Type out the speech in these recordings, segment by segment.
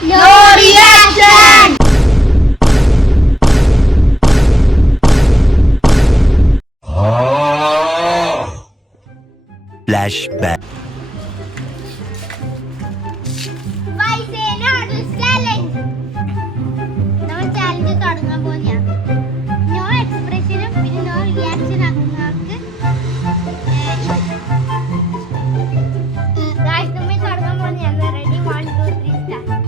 No reaction. Flashback. Why say noodles challenge? നമ്മൾ challenge തുടങ്ങാൻ പോകുന്നതാണ്. നോ എക്സ്പ്രഷനും പിന്നെ നോ റിയാക്ഷൻ ആക്കുന്നവർക്ക് ഗായ്സ് നമ്മൾ തുടങ്ങാൻ പോകുന്നതാണ്. Ready 1 2 3 start.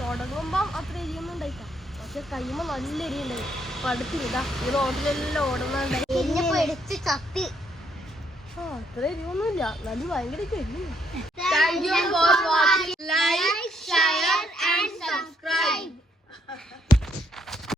തുടങ്ങുമ്പം അത്ര എരിയൊന്നും ഉണ്ടായിട്ടാ, പക്ഷെ കഴിയുമ്പോ നല്ല എരി ഉണ്ടായി. അടുത്തില്ല ഈ റോഡിലെല്ലാം ഓടുന്നുണ്ടായി. അത്ര എരിവൊന്നുമില്ല, നല്ല ഭയങ്കര എരിയുന്നു. Thank you for watching. Like, share and subscribe.